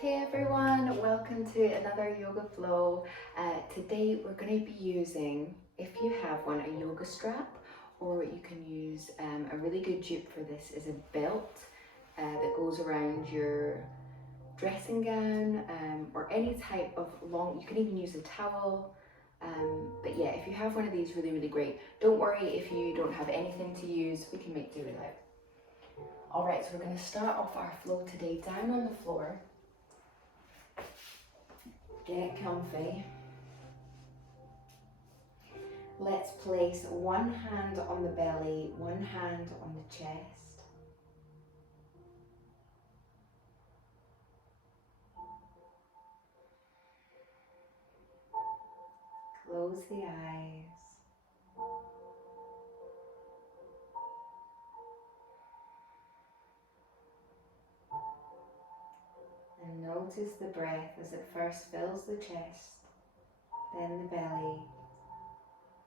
Hey everyone, welcome to another Yoga Flow. Today we're going to be using, if you have one, a yoga strap, or you can use a really good dupe for this is a belt that goes around your dressing gown or any type of long, you can even use a towel. But yeah, if you have one of these, really great. Don't worry if you don't have anything to use, we can make do without. Alright, so we're going to start off our flow today down on the floor. Get comfy. Let's place one hand on the belly, one hand on the chest. Close the eyes. And notice the breath as it first fills the chest, then the belly,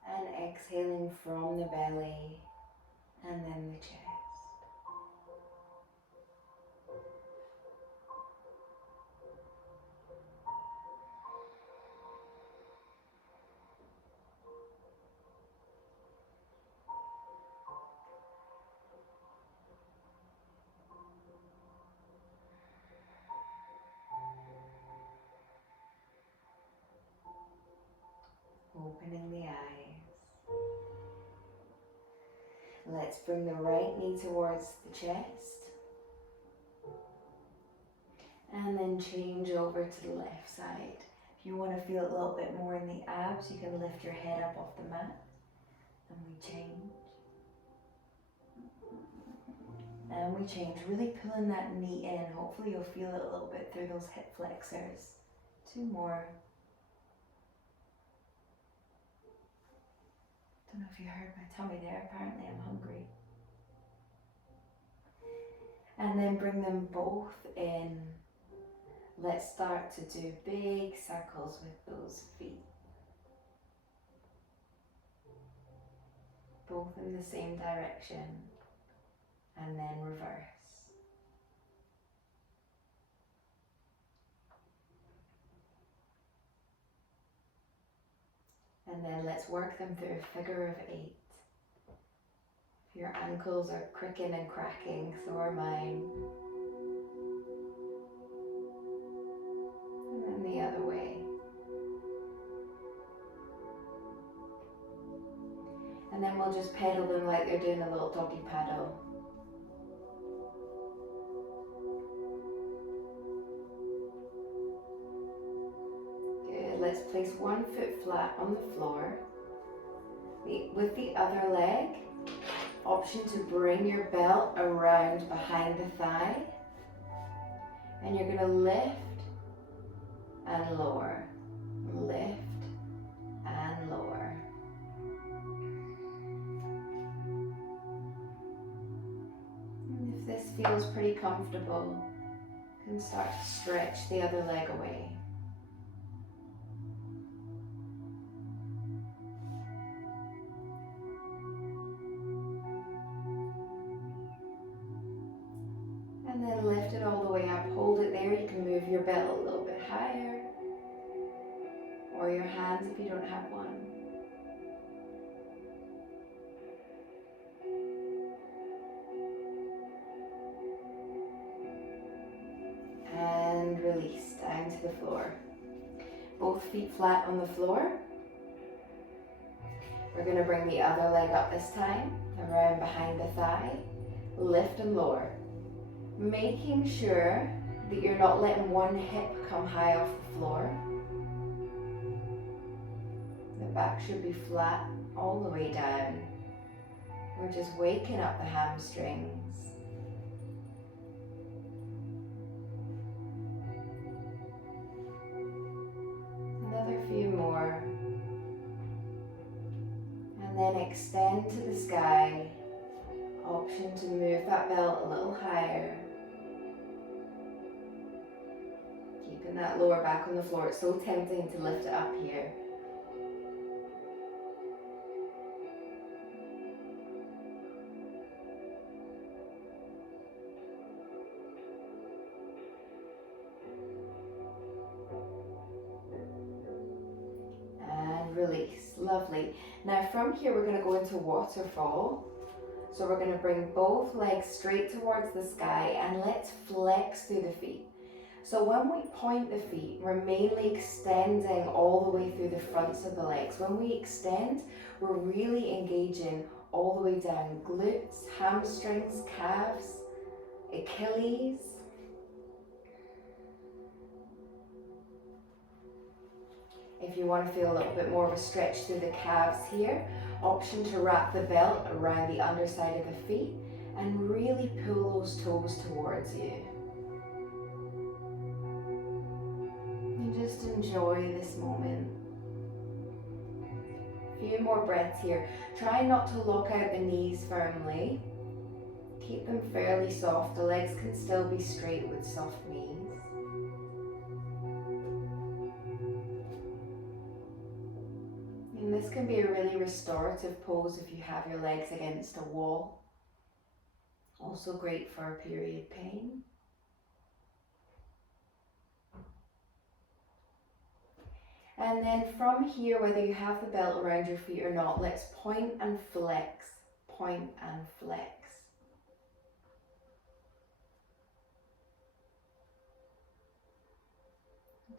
and exhaling from the belly, and then the chest. Opening the eyes. Let's bring the right knee towards the chest. And then change over to the left side. If you want to feel a little bit more in the abs, you can lift your head up off the mat. And we change. And we change, really pulling that knee in. Hopefully you'll feel it a little bit through those hip flexors. 2 more. Don't know if you heard my tummy there, apparently I'm hungry. And then bring them both in. Let's start to do big circles with those feet. Both in the same direction. And then reverse. And then let's work them through a figure of 8. If your ankles are cricking and cracking, so are mine. And then the other way. And then we'll just pedal them like they're doing a little doggy paddle. Good, let's place one foot flat on the floor. With the other leg, option to bring your belt around behind the thigh. And you're gonna lift and lower, lift and lower. And if this feels pretty comfortable, you can start to stretch the other leg away. And then lift it all the way up, hold it there. You can move your belt a little bit higher, or your hands if you don't have one. And release down to the floor. Both feet flat on the floor. We're going to bring the other leg up this time, around behind the thigh. Lift and lower. Making sure that you're not letting one hip come high off the floor. The back should be flat all the way down. We're just waking up the hamstrings. Another few more. And then extend to the sky. Option to move that belt a little higher. Keeping that lower back on the floor. It's so tempting to lift it up here. Lovely. Now from here we're going to go into waterfall. So we're going to bring both legs straight towards the sky and let's flex through the feet. So when we point the feet, we're mainly extending all the way through the fronts of the legs. When we extend, we're really engaging all the way down glutes, hamstrings, calves, Achilles. If you want to feel a little bit more of a stretch through the calves here, option to wrap the belt around the underside of the feet and really pull those toes towards you. And just enjoy this moment. A few more breaths here. Try not to lock out the knees firmly. Keep them fairly soft. The legs can still be straight with soft knees. And this can be a really restorative pose if you have your legs against a wall. Also great for period pain. And then from here, whether you have the belt around your feet or not, let's point and flex, point and flex.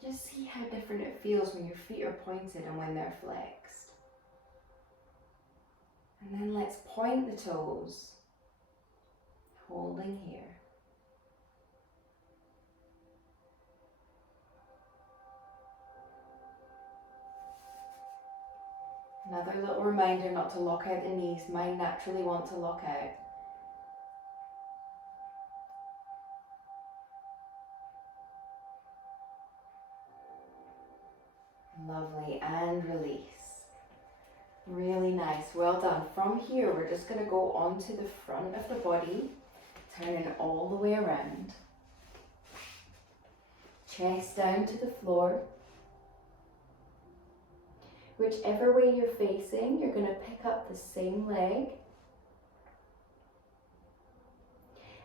Just see how different it feels when your feet are pointed and when they're flexed. And then let's point the toes, holding here. Another little reminder not to lock out the knees. Mine naturally want to lock out. Lovely, and release. Really nice, well done. From here, we're just going to go onto the front of the body, turning all the way around. Chest down to the floor. Whichever way you're facing, you're going to pick up the same leg.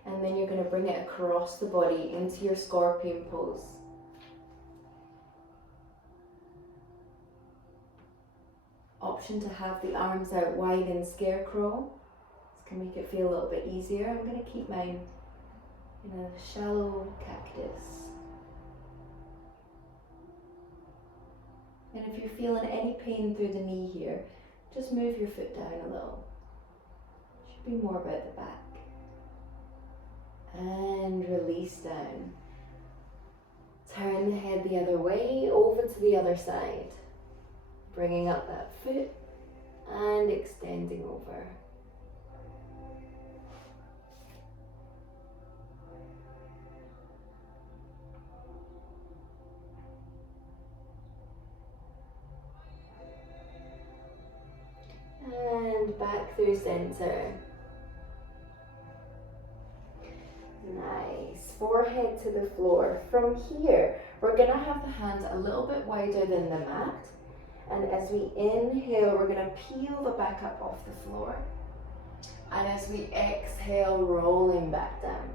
And then you're going to bring it across the body into your scorpion pose. Option to have the arms out wide in scarecrow. This can make it feel a little bit easier. I'm going to keep mine in a shallow cactus. And if you're feeling any pain through the knee here, just move your foot down a little. Should be more about the back. And release down. Turn the head the other way, over to the other side. Bringing up that foot and extending over. And back through center. Nice. Forehead to the floor. From here, we're going to have the hand a little bit wider than the mat. And as we inhale, we're going to peel the back up off the floor. And as we exhale, rolling back down.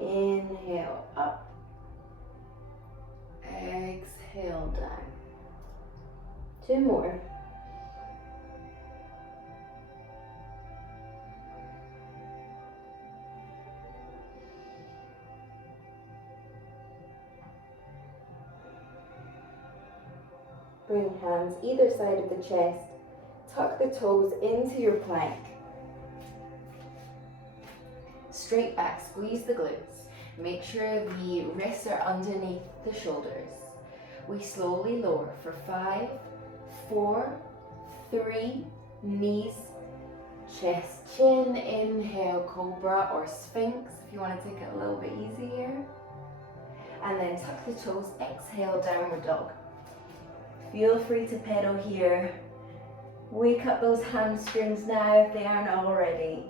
Inhale, up. Exhale, down. 2 more. Bring hands either side of the chest. Tuck the toes into your plank. Straight back, squeeze the glutes. Make sure the wrists are underneath the shoulders. We slowly lower for 5, 4, 3, knees, chest, chin. Inhale, cobra or sphinx if you want to take it a little bit easier. And then tuck the toes, exhale, downward dog. Feel free to pedal here. Wake up those hamstrings now if they aren't already.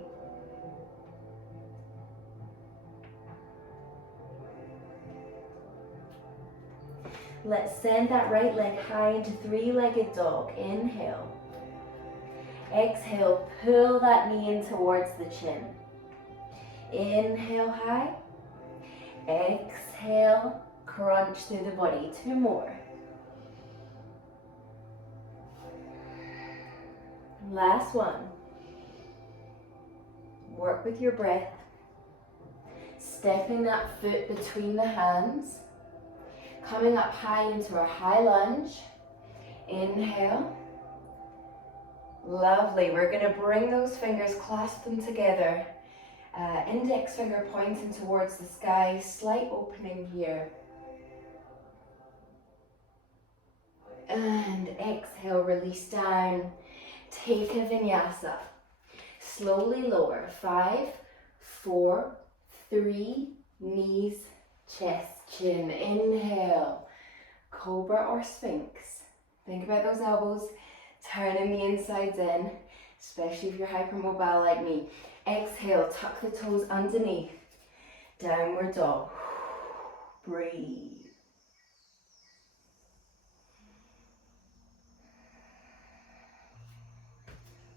Let's send that right leg high into 3-legged dog. Inhale. Exhale, pull that knee in towards the chin. Inhale high. Exhale, crunch through the body. 2 more. Last one. Work with your breath. Stepping that foot between the hands. Coming up high into our high lunge. Inhale. Lovely. We're going to bring those fingers, clasp them together. Index finger pointing towards the sky. Slight opening here. And exhale, release down. Take a vinyasa. Slowly lower. 5, 4, 3, knees, chest, chin. Inhale, cobra or sphinx. Think about those elbows, turning the insides in, especially if you're hypermobile like me. Exhale, tuck the toes underneath. Downward dog. Breathe.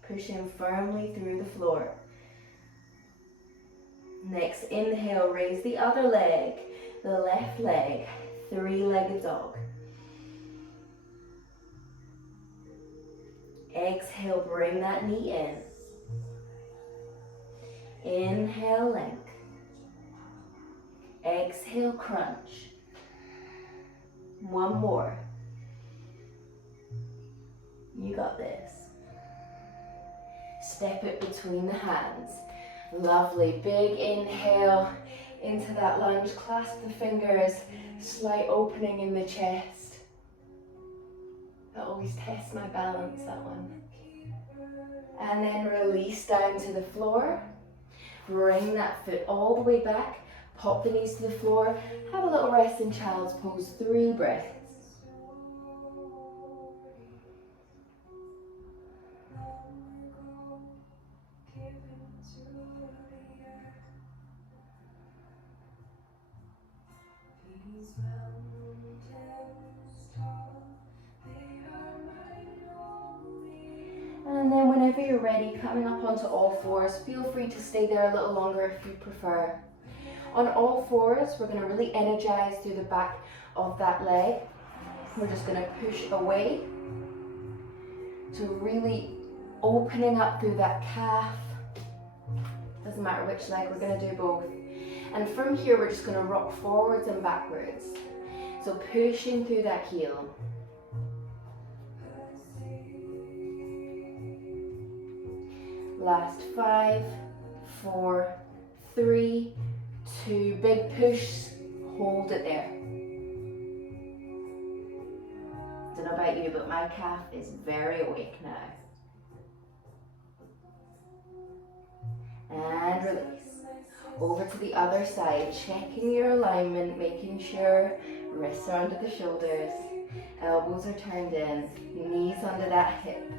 Pushing firmly through the floor. Next, inhale, raise the other leg, the left leg, 3-legged dog. Exhale, bring that knee in. Inhale, length. Exhale, crunch. One more. You got this. Step it between the hands. Lovely. Big inhale into that lunge. Clasp the fingers. Slight opening in the chest. That always tests my balance, that one. And then release down to the floor. Bring that foot all the way back. Pop the knees to the floor. Have a little rest in child's pose. 3 breaths. And then whenever you're ready, coming up onto all fours, feel free to stay there a little longer if you prefer. On all fours, we're going to really energize through the back of that leg. We're just going to push away. So really opening up through that calf. Doesn't matter which leg, we're going to do both. And from here, we're just going to rock forwards and backwards. So pushing through that heel. Last 5, 4, 3, 2, big push, hold it there. Don't know about you, but my calf is very awake now. And release. Over to the other side, checking your alignment, making sure wrists are under the shoulders, elbows are turned in, knees under that hip.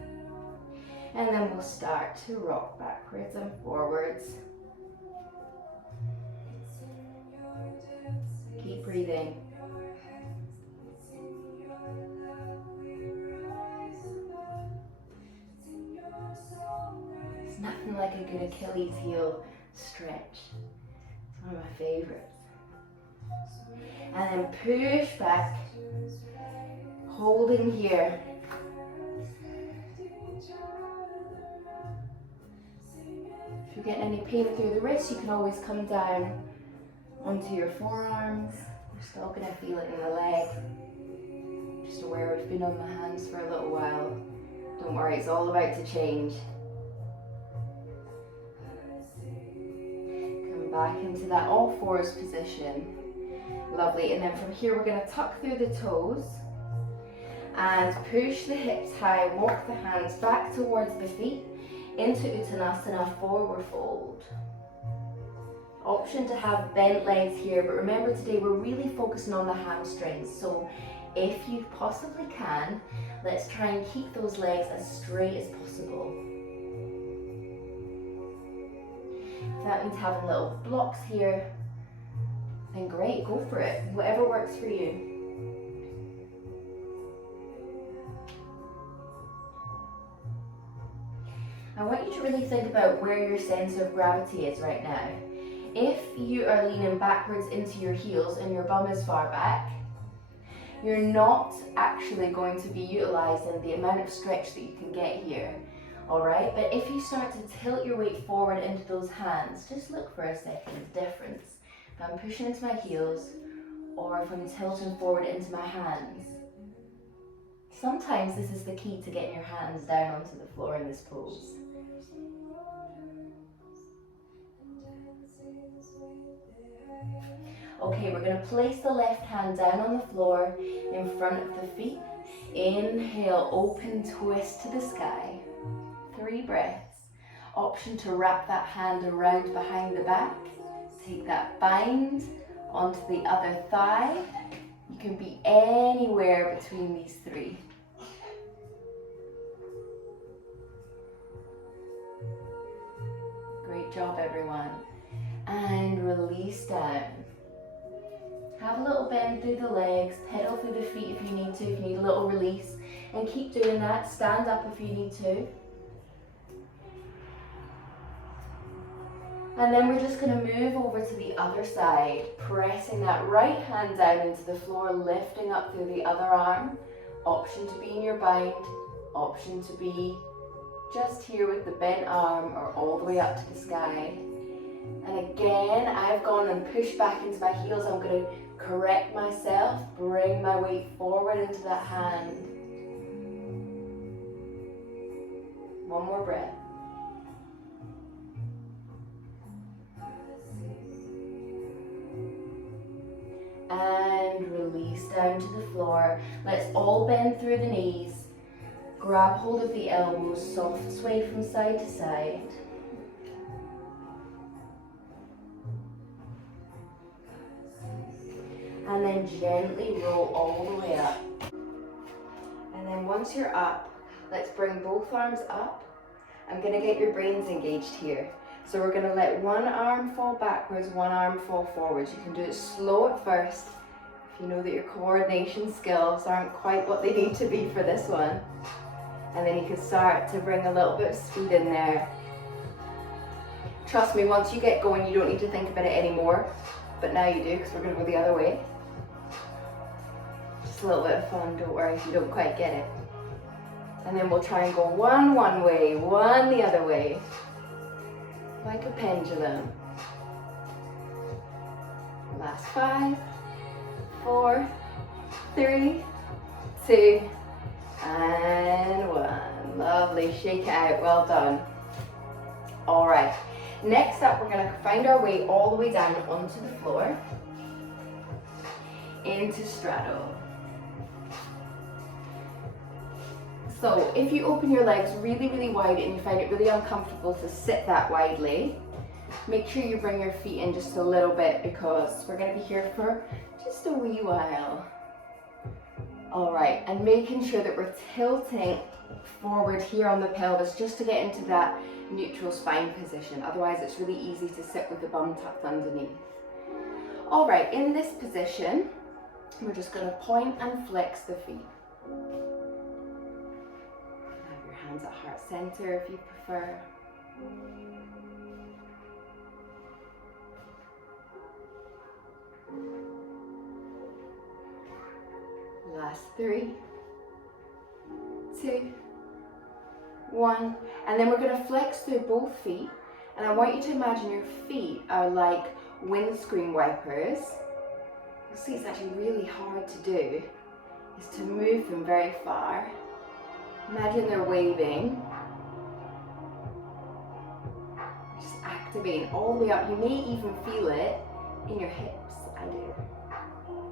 And then we'll start to rock backwards and forwards. Keep breathing. It's nothing like a good Achilles heel stretch. It's one of my favorites. And then push back, holding here. If you're getting any pain through the wrists, you can always come down onto your forearms. You're still going to feel it in the leg. Just aware we've been on the hands for a little while. Don't worry, it's all about to change. Come back into that all fours position. Lovely. And then from here, we're going to tuck through the toes and push the hips high. Walk the hands back towards the feet. Into Uttanasana, forward fold. Option to have bent legs here, but remember today we're really focusing on the hamstrings. So if you possibly can, let's try and keep those legs as straight as possible. If that means having little blocks here, then great, go for it. Whatever works for you. I want you to really think about where your center of gravity is right now. If you are leaning backwards into your heels and your bum is far back, you're not actually going to be utilizing the amount of stretch that you can get here. Alright, but if you start to tilt your weight forward into those hands, just look for a second difference. If I'm pushing into my heels or if I'm tilting forward into my hands. Sometimes this is the key to getting your hands down onto the floor in this pose. Okay, we're going to place the left hand down on the floor in front of the feet. Inhale, open twist to the sky. 3 breaths. Option to wrap that hand around behind the back. Take that bind onto the other thigh. You can be anywhere between these 3. Great job, everyone. And release down. Have a little bend through the legs, pedal through the feet if you need to, if you need a little release. And keep doing that. Stand up if you need to. And then we're just going to move over to the other side, pressing that right hand down into the floor, lifting up through the other arm. Option to be in your bind, option to be just here with the bent arm or all the way up to the sky. And again, I've gone and pushed back into my heels. I'm going to correct myself, bring my weight forward into that hand. One more breath. And release down to the floor. Let's all bend through the knees. Grab hold of the elbows, soft sway from side to side. And then gently roll all the way up. And then once you're up, let's bring both arms up. I'm going to get your brains engaged here. So we're going to let one arm fall backwards, one arm fall forwards. You can do it slow at first. If you know that your coordination skills aren't quite what they need to be for this one. And then you can start to bring a little bit of speed in there. Trust me, once you get going, you don't need to think about it anymore. But now you do, because we're going to go the other way. Just a little bit of fun, don't worry if you don't quite get it. And then we'll try and go one way, one the other way. Like a pendulum. Last 5, 4, 3, 2, and 1. Lovely, shake it out, well done. All right, next up we're gonna find our way all the way down onto the floor, into straddle. So if you open your legs really, really wide and you find it really uncomfortable to sit that widely, make sure you bring your feet in just a little bit because we're going to be here for just a wee while. All right, and making sure that we're tilting forward here on the pelvis just to get into that neutral spine position. Otherwise, it's really easy to sit with the bum tucked underneath. All right, in this position, we're just going to point and flex the feet. Hands at heart center if you prefer. Last 3, 2, 1. And then we're going to flex through both feet. And I want you to imagine your feet are like windscreen wipers. You'll see it's actually really hard to do, is to move them very far. Imagine they're waving. Just activating all the way up. You may even feel it in your hips. I do.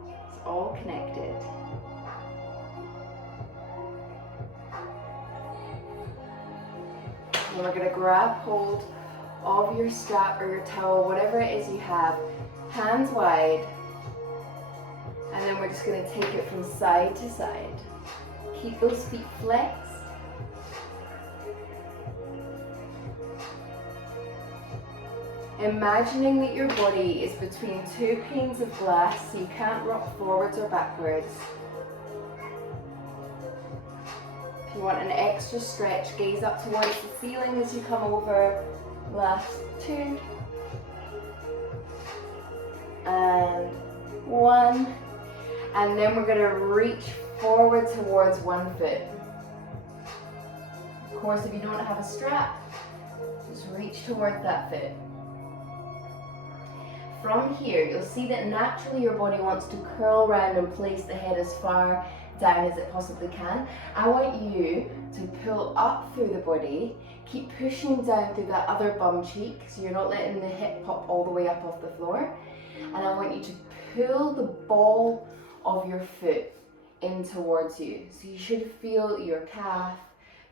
It's all connected. And we're going to grab hold of your strap or your towel, whatever it is you have, hands wide. And then we're just going to take it from side to side. Keep those feet flexed. Imagining that your body is between 2 panes of glass so you can't rock forwards or backwards. If you want an extra stretch, gaze up towards the ceiling as you come over. Last 2. And 1. And then we're going to reach forward towards one foot. course, if you don't have a strap, just reach towards that foot. From here, you'll see that naturally your body wants to curl around and place the head as far down as it possibly can. I want you to pull up through the body, keep pushing down through that other bum cheek so you're not letting the hip pop all the way up off the floor. And I want you to pull the ball of your foot in towards you. So you should feel your calf,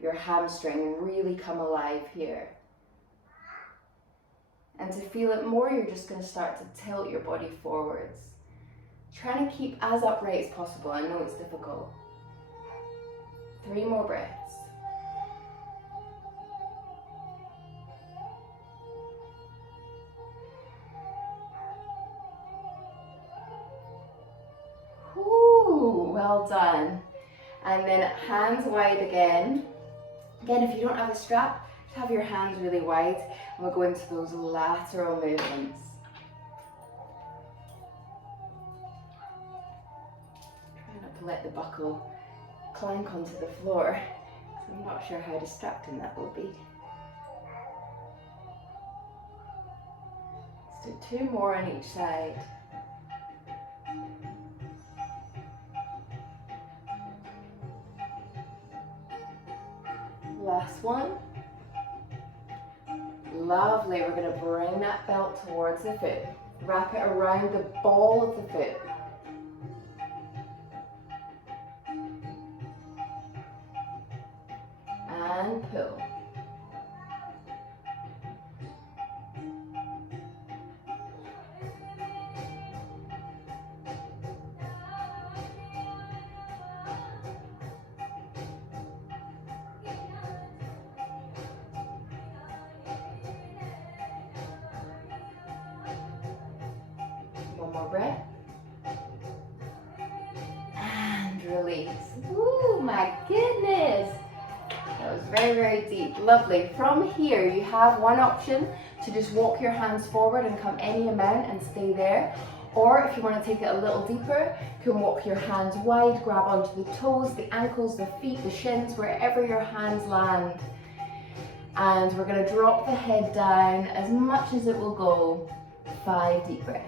your hamstring really come alive here. And to feel it more, you're just going to start to tilt your body forwards. Trying to keep as upright as possible. I know it's difficult. 3 more breaths. Whew, well done. And then hands wide again. Again, if you don't have a strap, just have your hands really wide, and we'll go into those lateral movements. Try not to let the buckle clank onto the floor, so I'm not sure how distracting that will be. Let's do 2 more on each side. Last one. Lovely, we're going to bring that belt towards the foot. Wrap it around the ball of the foot. And pull. One more breath. And release. Ooh, my goodness. That was very, very deep. Lovely. From here, you have one option to just walk your hands forward and come any amount and stay there. Or if you want to take it a little deeper, you can walk your hands wide, grab onto the toes, the ankles, the feet, the shins, wherever your hands land. And we're going to drop the head down as much as it will go. 5 deep breaths.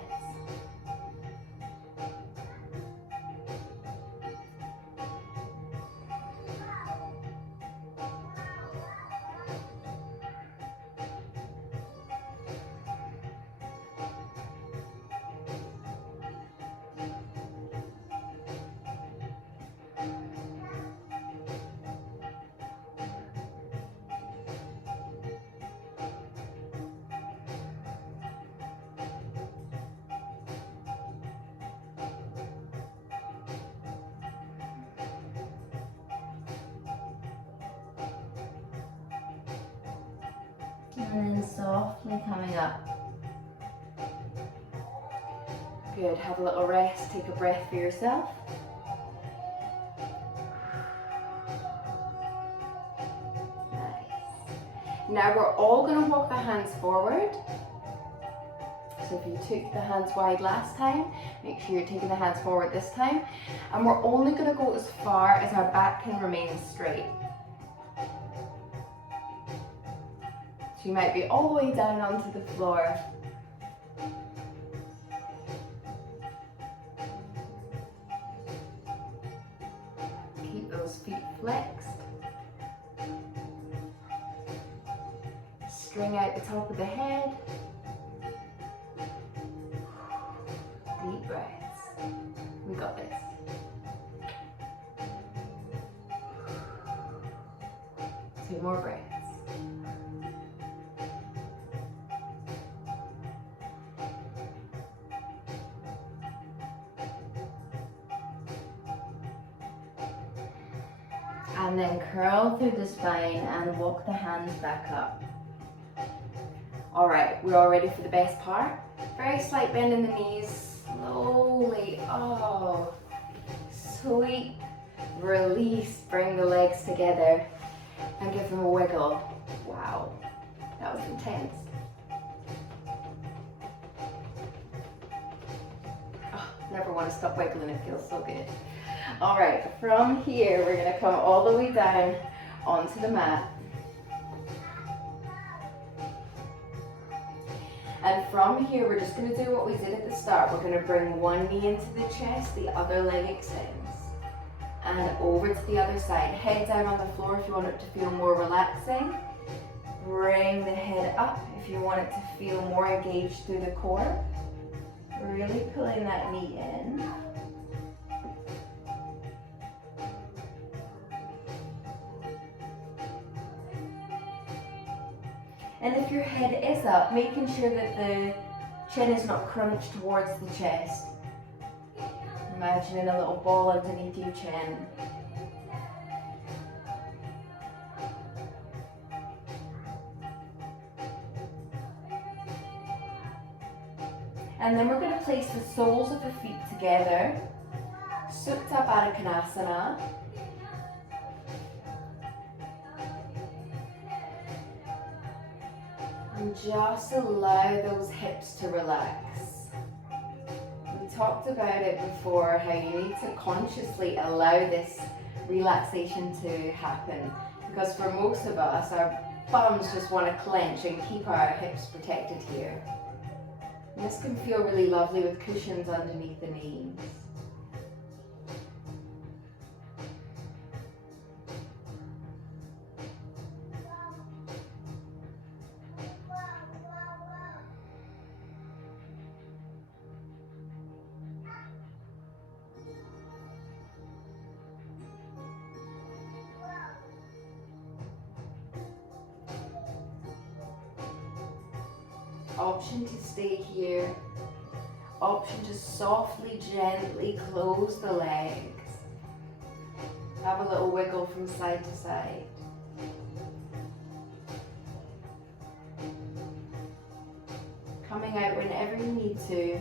And then softly coming up. Good, have a little rest, take a breath for yourself. Nice. Now we're all going to walk the hands forward. So if you took the hands wide last time, make sure you're taking the hands forward this time. And we're only going to go as far as our back can remain straight. So you might be all the way down onto the floor. Keep those feet flexed. String out the top of the head. Deep breaths. We got this. Two more breaths. And then curl through the spine and walk the hands back up. All right, we're all ready for the best part. Very slight bend in the knees, slowly, oh, sweep, release, bring the legs together and give them a wiggle. Wow, that was intense. Oh, never want to stop wiggling, it feels so good. All right, from here, we're gonna come all the way down onto the mat. And from here, we're just going to do what we did at the start. We're going to bring one knee into the chest, the other leg extends. And over to the other side. Head down on the floor if you want it to feel more relaxing. Bring the head up if you want it to feel more engaged through the core. Really pulling that knee in. And if your head is up, making sure that the chin is not crunched towards the chest. Imagining a little ball underneath your chin. And then we're going to place the soles of the feet together. Supta Baddha Konasana. And just allow those hips to relax. We talked about it before, how you need to consciously allow this relaxation to happen. Because for most of us, our bums just want to clench and keep our hips protected here. And this can feel really lovely with cushions underneath the knees. Option to stay here. Option to softly, gently close the legs. Have a little wiggle from side to side. Coming out whenever you need to.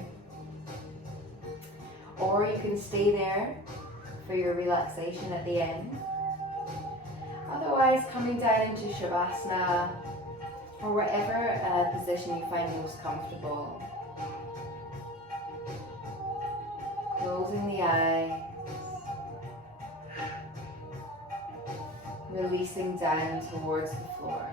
Or you can stay there for your relaxation at the end. Otherwise, coming down into Shavasana, or whatever position you find most comfortable. Closing the eyes. Releasing down towards the floor.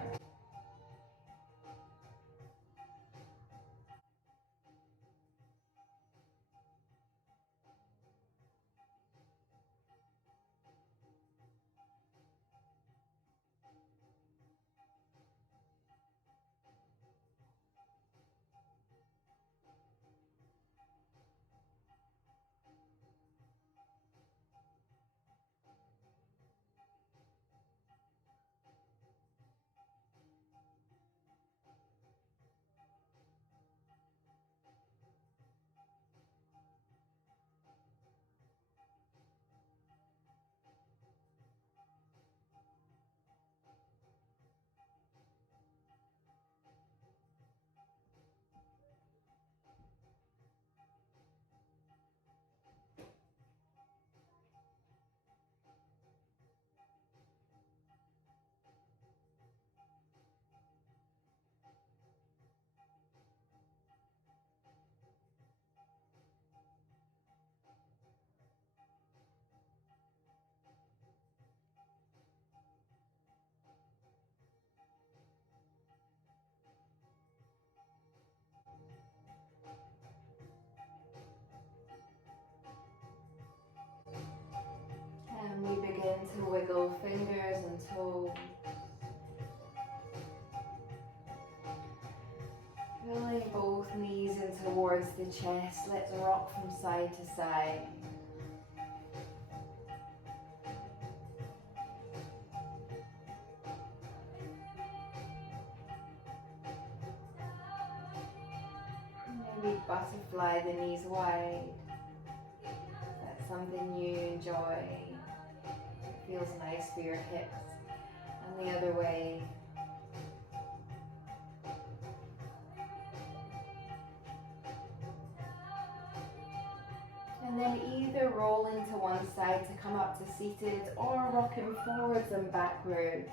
And we begin to wiggle fingers and toes. Pulling both knees in towards the chest. Let's rock from side to side. Maybe butterfly the knees wide. That's something you enjoy. It feels nice for your hips. And the other way. And then either roll into one side to come up to seated or rocking forwards and backwards.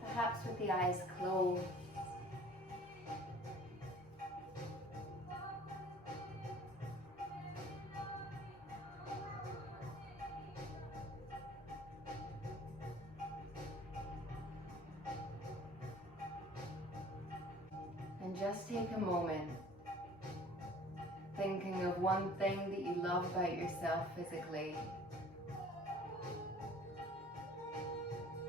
Perhaps with the eyes closed. just take a moment thinking of one thing that you love about yourself physically,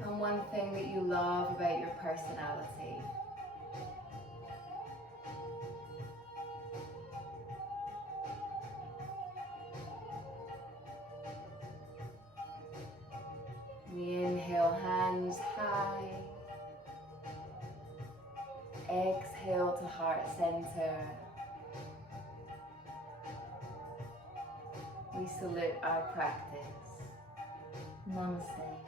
and one thing that you love about your personality. We inhale, hands high. Exhale to heart center. We salute our practice. Namaste.